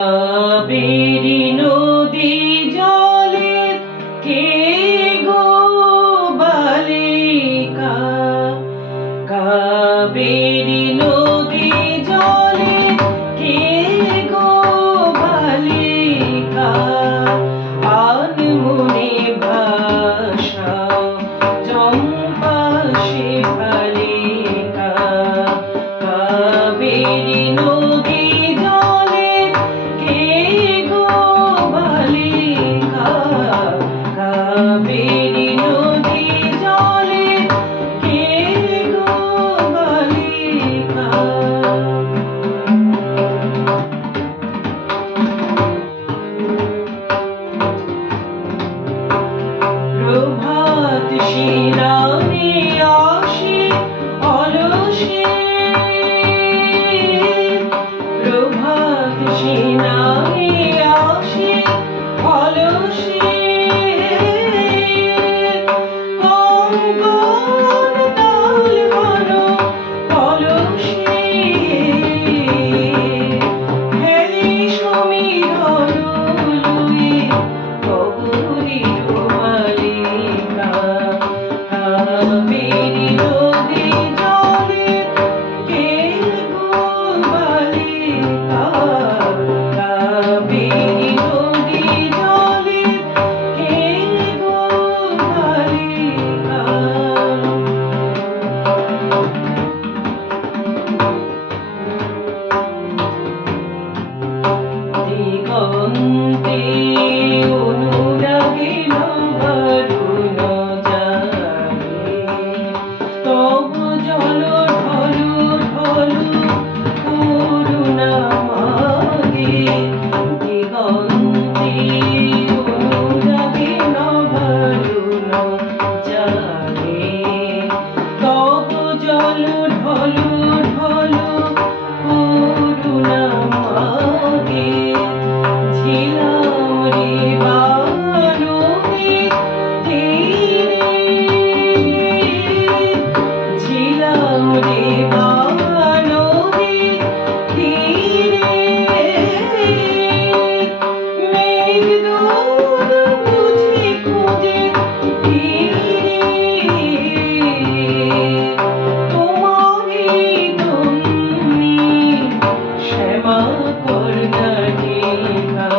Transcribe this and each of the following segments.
কাবেরী নদী জলে কে গো বালিকা, কাবেরী নদী জলে কে গো বালিকা, আনমনে ভাষাও চম্পা শেফালিকা, কাবেরী নদী জলে কে গো বালিকা, কাবেরী নদী জলে কে গো বালিকা। প্রভাত শিরানে আসে অলসে, প্রভাত শিরানে আসে অলসে, কঙ্কণ তাল ঘন কলসে, হেলি সমীরণ লুয়ে গৌরীর মালিকা, কাবেরী নদী জলে কে গো বালিকা, কাবেরী নদী জলে কে গো বালিকা। দিগন্তে অনুরাগে নবারুণ জাগে, তব জল ঢল ঢল করুণা মাগে, দিগন্তে অনুরাগে নবারুণ জাগে, তব জল ঢল ঢল করুণা মাগে, ঝিলাম রে বানবীর তীরে, ঝিলাম রে বানবীর তীরে, মেঘদূত বুঝি খুঁজে ফিরে, তোমারই তন্নি শ্যামা কর্ণাটিকা,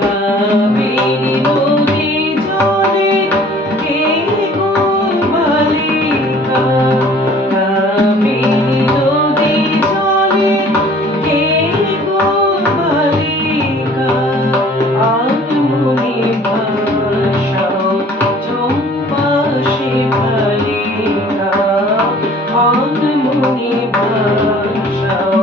কাবেরী নদী জলে কে গো বালিকা, কাবেরী নদী জলে কে গো বালিকা, আনমনে ভাষাও চম্পা শেফালিকা, আনমনে ভাষাও